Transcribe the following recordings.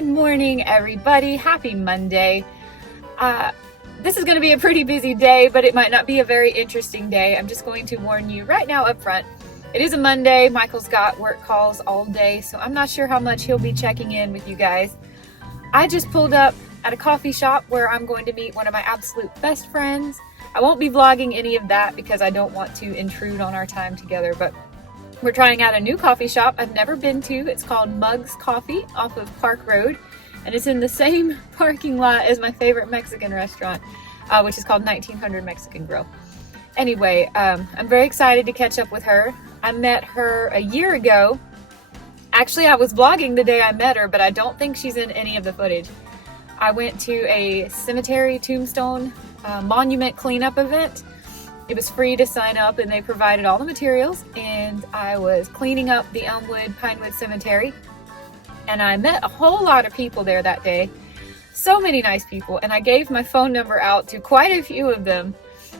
Good morning, everybody. Happy Monday. This is going to be a pretty busy day, but it might not be a very interesting day. I'm just going to warn you right now up front. It is a Monday. Michael's got work calls all day, so I'm not sure how much he'll be checking in with you guys. I just pulled up at a coffee shop where I'm going to meet one of my absolute best friends. I won't be vlogging any of that because I don't want to intrude on our time together, but we're trying out a new coffee shop I've never been to. It's called Mugs Coffee off of Park Road, and it's in the same parking lot as my favorite Mexican restaurant, which is called 1900 Mexican Grill. Anyway, I'm very excited to catch up with her. I met her a year ago. Actually, I was vlogging the day I met her, but I don't think she's in any of the footage. I went to a cemetery tombstone monument cleanup event. It was free to sign up and they provided all the materials, and I was cleaning up the Elmwood Pinewood Cemetery, and I met a whole lot of people there that day. So many nice people, and I gave my phone number out to quite a few of them,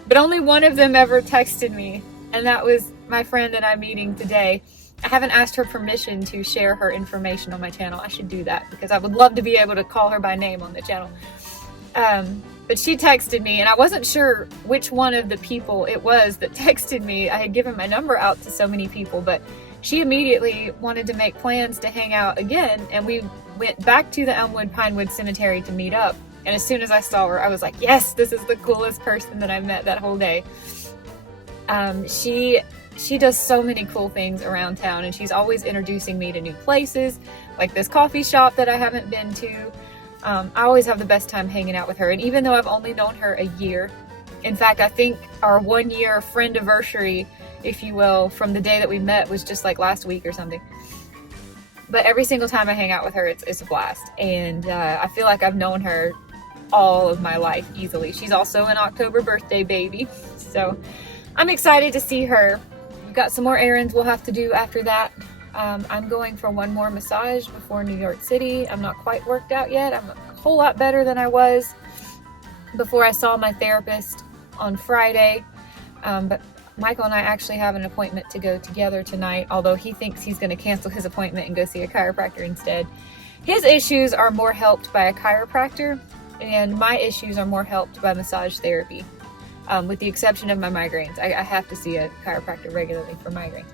but only one of them ever texted me, and that was my friend that I'm meeting today. I haven't asked her permission to share her information on my channel. I should do that because I would love to be able to call her by name on the channel. But she texted me, and I wasn't sure which one of the people it was that texted me. I had given my number out to so many people, but she immediately wanted to make plans to hang out again, and we went back to the Elmwood Pinewood Cemetery to meet up. And as soon as I saw her, I was like, yes, this is the coolest person that I met that whole day. She does so many cool things around town, and she's always introducing me to new places, like this coffee shop that I haven't been to. I always have the best time hanging out with her, and even though I've only known her a year, in fact, I think our 1 year friend-iversary, if you will, from the day that we met was just like last week or something. But every single time I hang out with her, it's a blast, and I feel like I've known her all of my life easily. She's also an October birthday baby, so I'm excited to see her. We've got some more errands we'll have to do after that. I'm going for one more massage before New York City. I'm not quite worked out yet. I'm a whole lot better than I was before I saw my therapist on Friday. But Michael and I actually have an appointment to go together tonight, although he thinks he's going to cancel his appointment and go see a chiropractor instead. His issues are more helped by a chiropractor, and my issues are more helped by massage therapy, with the exception of my migraines. I have to see a chiropractor regularly for migraines.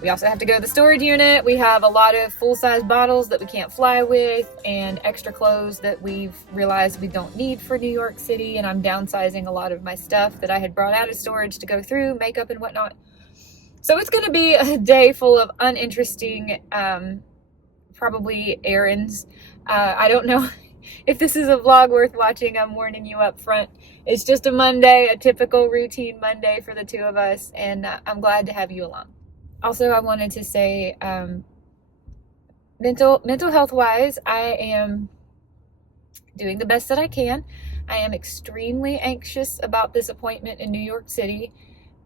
We also have to go to the storage unit. We have a lot of full-size bottles that we can't fly with, and extra clothes that we've realized we don't need for New York City, and I'm downsizing a lot of my stuff that I had brought out of storage to go through, makeup and whatnot. So it's going to be a day full of uninteresting, probably errands. I don't know if this is a vlog worth watching. I'm warning you up front. It's just a Monday, a typical routine Monday for the two of us, and I'm glad to have you along. Also, I wanted to say, mental health wise, I am doing the best that I can. I am extremely anxious about this appointment in New York City.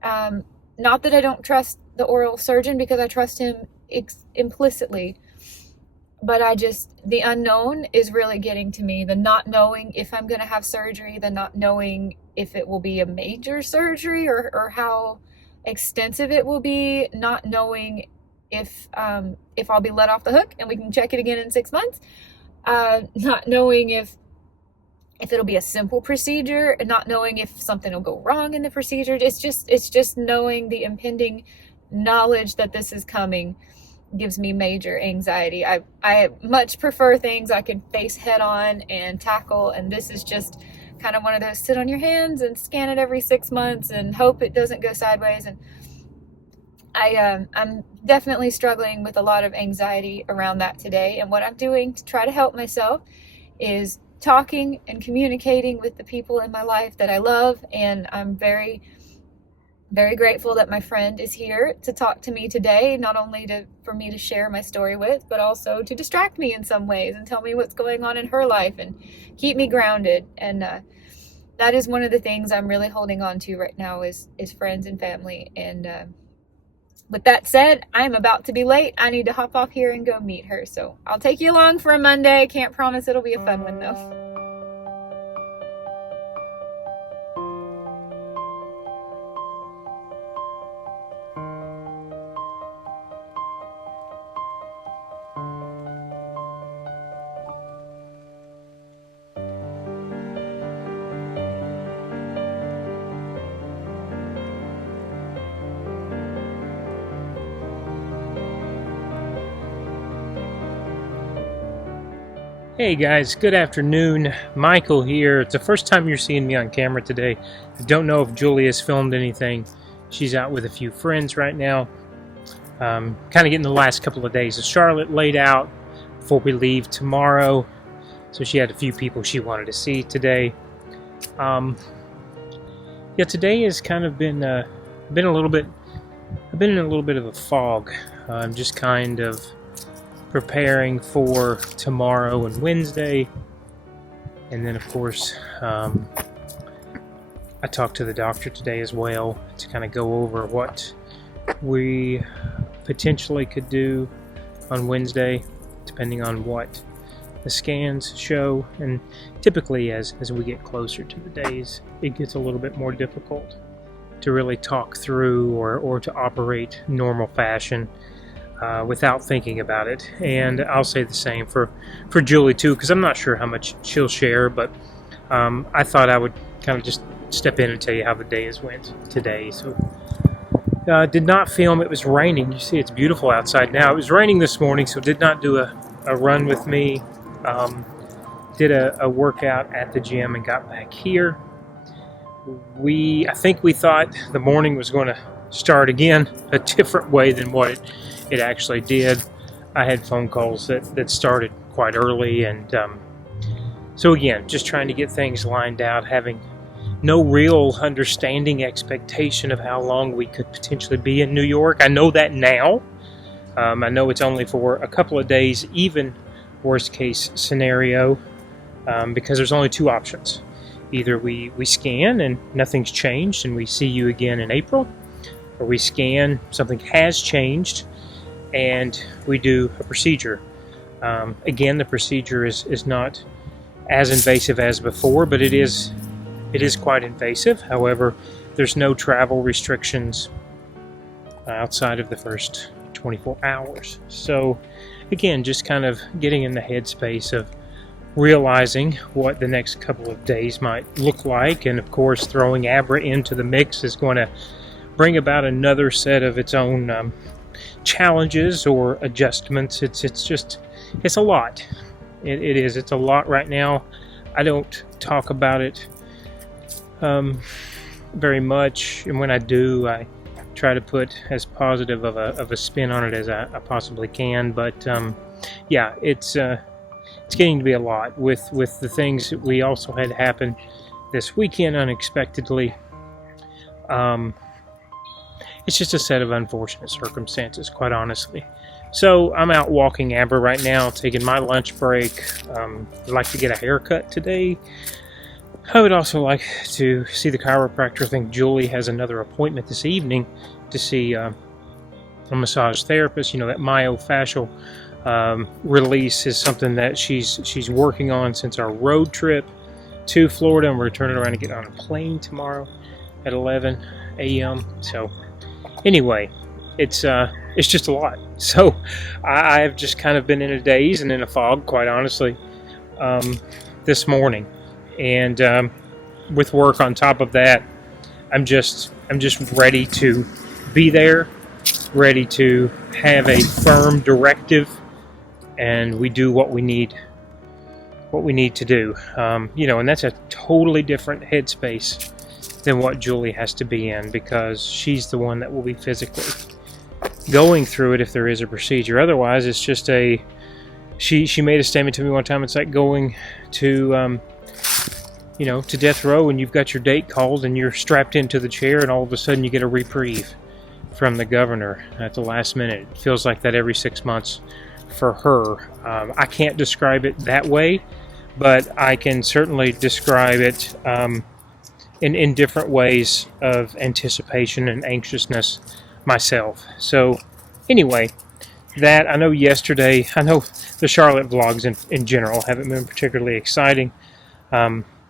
Not that I don't trust the oral surgeon, because I trust him implicitly, but the unknown is really getting to me. The not knowing if I'm going to have surgery, the not knowing if it will be a major surgery or how extensive it will be, not knowing if I'll be let off the hook and we can check it again in 6 months, not knowing if it'll be a simple procedure, and not knowing if something will go wrong in the procedure. It's just knowing the impending knowledge that this is coming gives me major anxiety. I much prefer things I can face head on and tackle, and this is just kind of one of those sit on your hands and scan it every 6 months and hope it doesn't go sideways. And I'm definitely struggling with a lot of anxiety around that today, and what I'm doing to try to help myself is talking and communicating with the people in my life that I love. And I'm very, very grateful that my friend is here to talk to me today, not only for me to share my story with, but also to distract me in some ways and tell me what's going on in her life and keep me grounded. And that is one of the things I'm really holding on to right now is friends and family. And with that said, I'm about to be late. I need to hop off here and go meet her. So I'll take you along for a Monday. Can't promise it'll be a fun one though. Hey guys, good afternoon. Michael here. It's the first time you're seeing me on camera today. I don't know if Julie has filmed anything. She's out with a few friends right now. Kind of getting the last couple of days of Charlotte laid out before we leave tomorrow. So she had a few people she wanted to see today. Yeah, today has kind of been a little bit. I've been in a little bit of a fog. I'm just kind of preparing for tomorrow and Wednesday, and then of course I talked to the doctor today as well to kind of go over what we potentially could do on Wednesday depending on what the scans show. And typically as we get closer to the days, it gets a little bit more difficult to really talk through or to operate normal fashion without thinking about it. And I'll say the same for Julie too, because I'm not sure how much she'll share, but I thought I would kind of just step in and tell you how the days went today. So did not film. It was raining. You see it's beautiful outside now. It was raining this morning, so did not do a run with me. Did a workout at the gym and got back here. I think we thought the morning was going to start again a different way than what it actually did. I had phone calls that started quite early, and so again, just trying to get things lined out, having no real understanding expectation of how long we could potentially be in New York. I know that now. I know it's only for a couple of days, even worst case scenario, because there's only two options. Either we scan and nothing's changed and we see you again in April, or we scan, something has changed, and we do a procedure. Again, the procedure is not as invasive as before, but it is quite invasive. However, there's no travel restrictions outside of the first 24 hours. So again, just kind of getting in the headspace of realizing what the next couple of days might look like. And of course, throwing Abra into the mix is going to bring about another set of its own challenges or adjustments. It's a lot. It is. It's a lot right now. I don't talk about it very much, and when I do, I try to put as positive of a spin on it as I possibly can. But yeah, it's getting to be a lot with the things that we also had happen this weekend unexpectedly. It's just a set of unfortunate circumstances, quite honestly. So I'm out walking Amber right now, taking my lunch break. I'd like to get a haircut today. I would also like to see the chiropractor. I think Julie has another appointment this evening to see a massage therapist. You know, that myofascial release is something that she's working on since our road trip to Florida, and we're turning around and getting on a plane tomorrow at 11 a.m. So anyway, it's just a lot. So I've just kind of been in a daze and in a fog, quite honestly, this morning. And with work on top of that, I'm just ready to be there, ready to have a firm directive, and we do what we need to do. You know, and that's a totally different headspace than what Julie has to be in, because she's the one that will be physically going through it if there is a procedure. Otherwise, it's just she made a statement to me one time. It's like going to to death row, and you've got your date called and you're strapped into the chair, and all of a sudden you get a reprieve from the governor at the last minute. It feels like that every 6 months for her. I can't describe it that way, but I can certainly describe it in different ways of anticipation and anxiousness myself. So anyway, that, I know the Charlotte vlogs in general haven't been particularly exciting.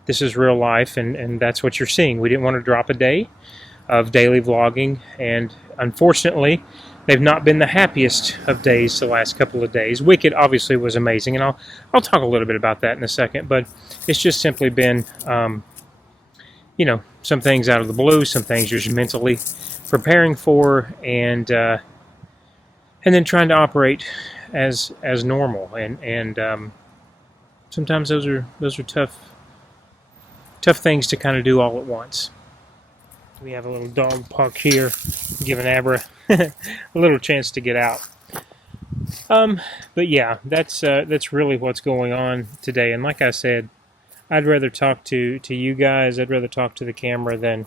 This is real life, and that's what you're seeing. We didn't want to drop a day of daily vlogging, and unfortunately, they've not been the happiest of days the last couple of days. Wicked obviously was amazing, and I'll talk a little bit about that in a second, but it's just simply been some things out of the blue, some things you're just mentally preparing for, and then trying to operate as normal. And sometimes those are tough things to kind of do all at once. We have a little dog park here, giving Abra a little chance to get out. But yeah, that's really what's going on today. And like I said, I'd rather talk to you guys. I'd rather talk to the camera than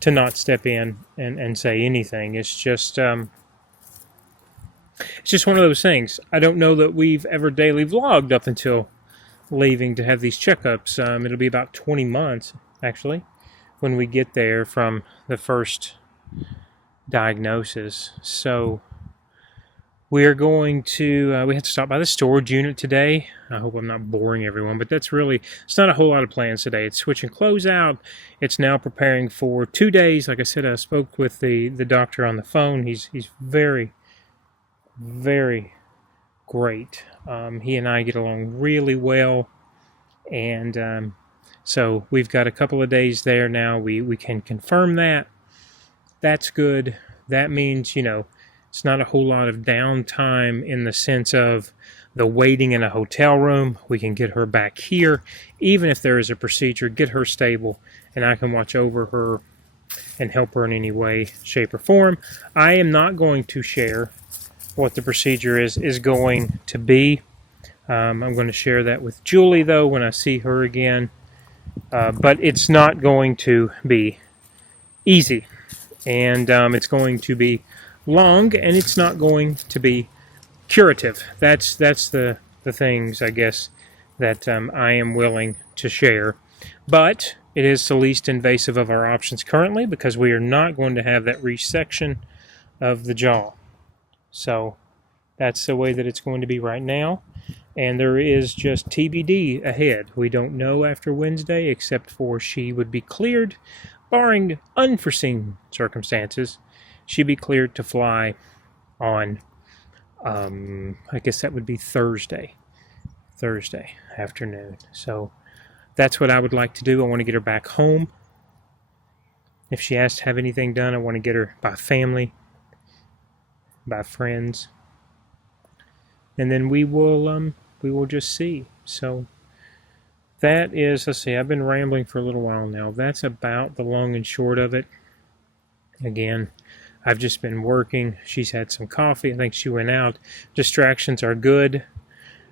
to not step in and say anything. It's just one of those things. I don't know that we've ever daily vlogged up until leaving to have these checkups. It'll be about 20 months, actually, when we get there from the first diagnosis. So we are going to, we have to stop by the storage unit today. I hope I'm not boring everyone, but it's not a whole lot of plans today. It's switching clothes out. It's now preparing for 2 days. Like I said, I spoke with the doctor on the phone. He's very, very great. He and I get along really well. And so we've got a couple of days there now. We can confirm that. That's good. That means, it's not a whole lot of downtime in the sense of the waiting in a hotel room. We can get her back here, even if there is a procedure, get her stable, and I can watch over her and help her in any way, shape, or form. I am not going to share what the procedure is going to be. I'm going to share that with Julie, though, when I see her again. But it's not going to be easy, and it's going to be long, and it's not going to be curative. That's the things, I guess, that I am willing to share. But it is the least invasive of our options currently, because we are not going to have that resection of the jaw. So that's the way that it's going to be right now. And there is just TBD ahead. We don't know after Wednesday, except for she would be cleared, barring unforeseen circumstances. She'd be cleared to fly on, I guess that would be Thursday afternoon. So that's what I would like to do. I want to get her back home. If she has to have anything done, I want to get her by family, by friends. And then we will just see. So that is, let's see, I've been rambling for a little while now. That's about the long and short of it. Again, I've just been working. She's had some coffee. I think she went out. Distractions are good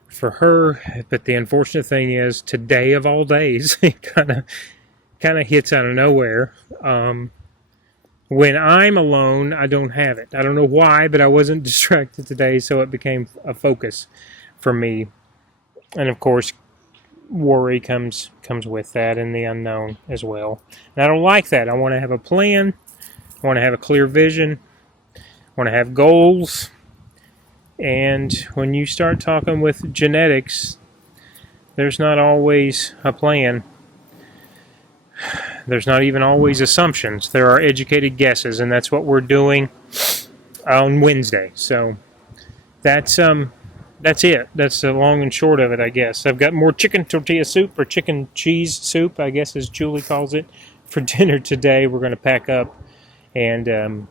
for her, but the unfortunate thing is, today of all days, it kind of hits out of nowhere. When I'm alone, I don't have it. I don't know why, but I wasn't distracted today, so it became a focus for me. And of course, worry comes with that, and the unknown as well. And I don't like that. I want to have a plan. I want to have a clear vision. I want to have goals. And when you start talking with genetics, there's not always a plan. There's not even always assumptions. There are educated guesses, and that's what we're doing on Wednesday. So that's it. That's the long and short of it, I guess. I've got more chicken tortilla soup, or chicken cheese soup, I guess as Julie calls it, for dinner today. We're going to pack up and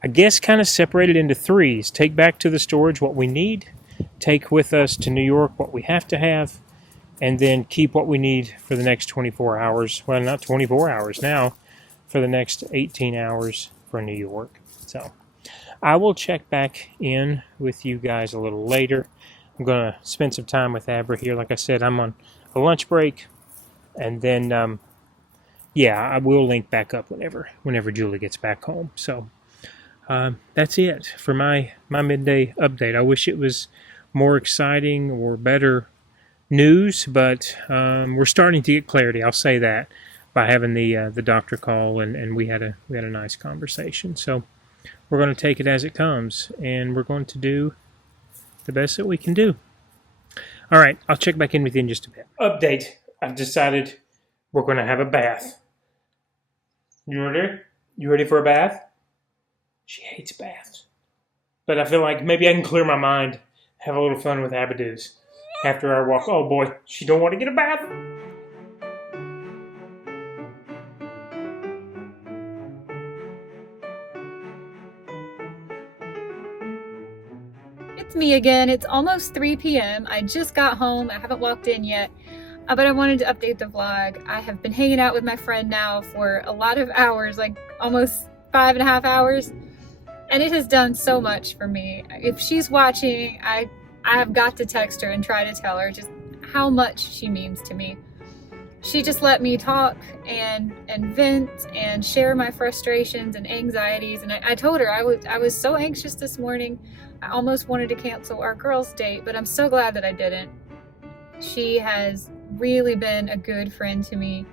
I guess kind of separate it into threes. Take back to the storage what we need, take with us to New York what we have to have, and then keep what we need for the next 24 hours. Well, not 24 hours now, for the next 18 hours for New York. So I will check back in with you guys a little later. I'm going to spend some time with Abra here. Like I said, I'm on a lunch break. And then, I will link back up whenever Julie gets back home. So that's it for my midday update. I wish it was more exciting or better news, but we're starting to get clarity. I'll say that by having the doctor call, and we had a nice conversation. So we're going to take it as it comes, and we're going to do the best that we can do. All right, I'll check back in with you in just a bit. Update. I've decided we're going to have a bath. You ready? You ready for a bath? She hates baths. But I feel like maybe I can clear my mind, have a little fun with Abadoos after our walk. Oh boy, she don't want to get a bath. It's me again. It's almost 3 p.m. I just got home. I haven't walked in yet, but I wanted to update the vlog. I have been hanging out with my friend now for a lot of hours, like almost 5.5 hours, and it has done so much for me. If she's watching, I have got to text her and try to tell her just how much she means to me. She just let me talk and vent and share my frustrations and anxieties. And I told her I was so anxious this morning. I almost wanted to cancel our girls' date, but I'm so glad that I didn't. She has really been a good friend to me.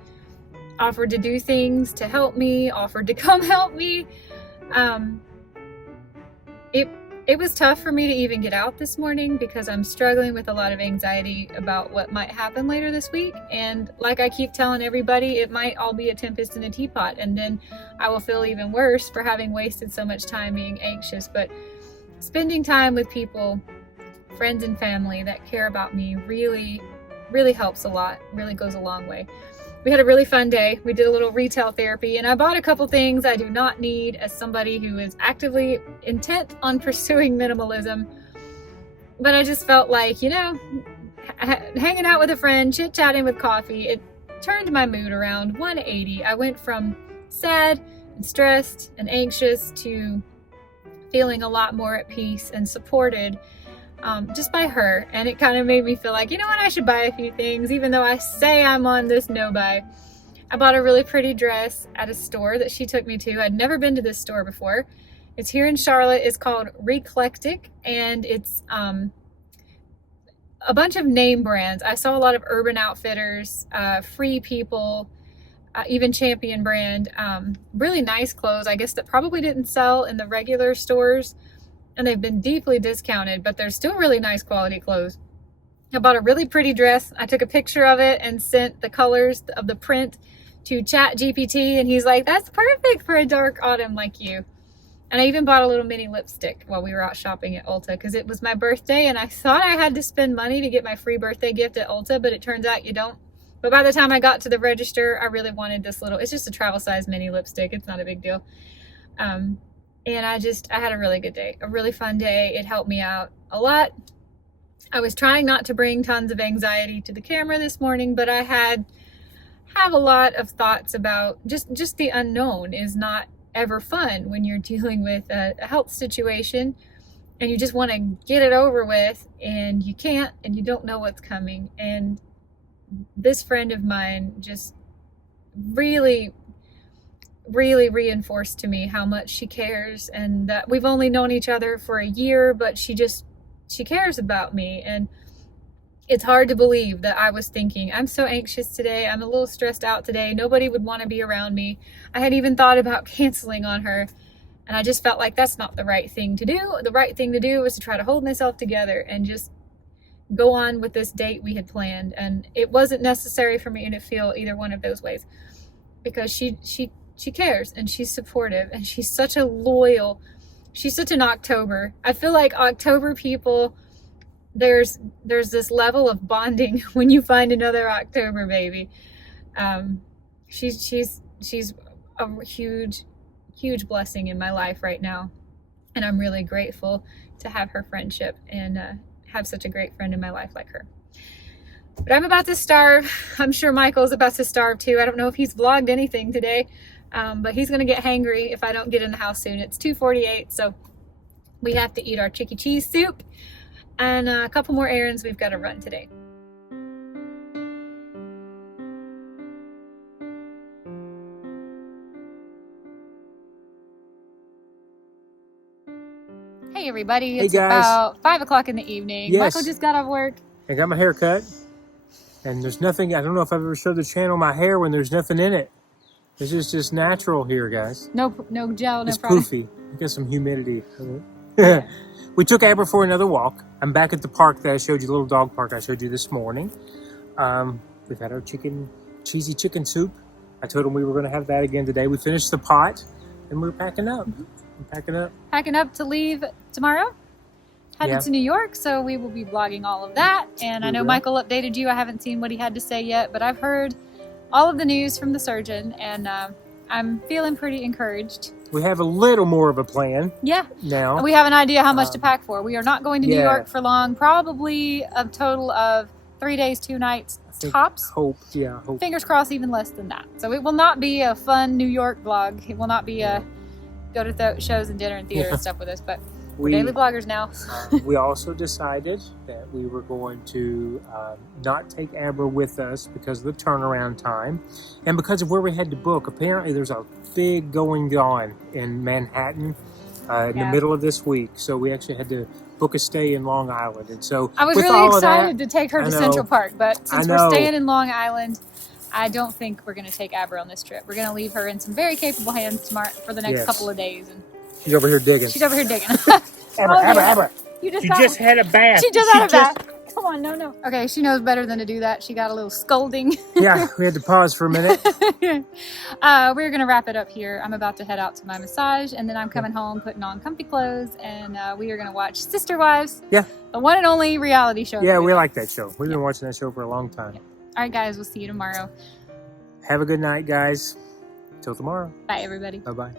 Offered to do things to help me, offered to come help me. It was tough for me to even get out this morning because I'm struggling with a lot of anxiety about what might happen later this week. And like I keep telling everybody, it might all be a tempest in a teapot, and then I will feel even worse for having wasted so much time being anxious. But spending time with people, friends and family that care about me really, really helps a lot, really goes a long way. We had a really fun day. We did a little retail therapy, and I bought a couple things I do not need as somebody who is actively intent on pursuing minimalism. But I just felt like, you know, hanging out with a friend, chit-chatting with coffee, it turned my mood around 180. I went from sad and stressed and anxious to feeling a lot more at peace and supported just by her. And it kind of made me feel like, you know what, I should buy a few things, even though I say I'm on this no buy. I bought a really pretty dress at a store that she took me to. I'd never been to this store before. It's here in Charlotte. It's called Reclectic, and it's a bunch of name brands. I saw a lot of Urban Outfitters, Free People, even Champion brand. Really nice clothes, I guess, that probably didn't sell in the regular stores. And they've been deeply discounted, but they're still really nice quality clothes. I bought a really pretty dress. I took a picture of it and sent the colors of the print to ChatGPT, and he's like, that's perfect for a dark autumn like you. And I even bought a little mini lipstick while we were out shopping at Ulta because it was my birthday, and I thought I had to spend money to get my free birthday gift at Ulta, but it turns out you don't. But by the time I got to the register, I really wanted this little, it's just a travel size mini lipstick. It's not a big deal. And I had a really good day, a really fun day. It helped me out a lot. I was trying not to bring tons of anxiety to the camera this morning, but I have a lot of thoughts about just the unknown is not ever fun when you're dealing with a health situation and you just want to get it over with, and you can't, and you don't know what's coming. And this friend of mine just really reinforced to me how much she cares, and that we've only known each other for a year, but she cares about me. And it's hard to believe that I was thinking, I'm so anxious today, I'm a little stressed out today, nobody would want to be around me. I had even thought about canceling on her, and I just felt like that's not the right thing to do. The right thing to do was to try to hold myself together and just go on with this date we had planned. And it wasn't necessary for me to feel either one of those ways, because she cares, and she's supportive, and she's such an October. I feel like October people, there's this level of bonding when you find another October baby. She's a huge blessing in my life right now, and I'm really grateful to have her friendship and have such a great friend in my life like her. But I'm about to starve. I'm sure Michael's about to starve too. I don't know if he's vlogged anything today. But he's going to get hangry if I don't get in the house soon. It's 2:48, so we have to eat our chicky cheese soup and a couple more errands we've got to run today. Hey everybody, it's about 5 o'clock in the evening. Yes. Michael just got off work. I got my hair cut, and there's nothing, I don't know if I've ever showed the channel my hair when there's nothing in it. This is just natural here, guys. No gel, no it's product. Poofy. I got some humidity. Yeah. We took Amber for another walk. I'm back at the park that I showed you, the little dog park I showed you this morning. We've had our cheesy chicken soup. I told him we were going to have that again today. We finished the pot, and we're packing up. Packing up to leave tomorrow. Headed to New York, so we will be vlogging all of that. And I know Michael updated you. I haven't seen what he had to say yet, but I've heard all of the news from the surgeon, and I'm feeling pretty encouraged. We have a little more of a plan Yeah. now. We have an idea how much to pack for. We are not going to New yeah. York for long. Probably a total of 3 days, 2 nights tops. Hope. Fingers crossed, even less than that. So it will not be a fun New York vlog. It will not be a go to shows and dinner and theater and stuff with us. But we're daily vloggers now. We also decided that we were going to not take Amber with us because of the turnaround time and because of where we had to book. Apparently there's a big going on in Manhattan in the middle of this week, so we actually had to book a stay in Long Island. And so I was really excited to take her to Central Park, but since we're staying in Long Island, I don't think we're going to take Amber on this trip. We're going to leave her in some very capable hands tomorrow for the next couple of days. And she's over here digging. Amber. You just had a bath. She just had a bath. Come on, no. Okay, she knows better than to do that. She got a little scolding. Yeah, we had to pause for a minute. We're going to wrap it up here. I'm about to head out to my massage, and then I'm coming home, putting on comfy clothes, and we are going to watch Sister Wives. Yeah. The one and only reality show. Yeah, we like that show. We've been watching that show for a long time. Yeah. All right, guys, we'll see you tomorrow. Have a good night, guys. Till tomorrow. Bye, everybody. Bye-bye.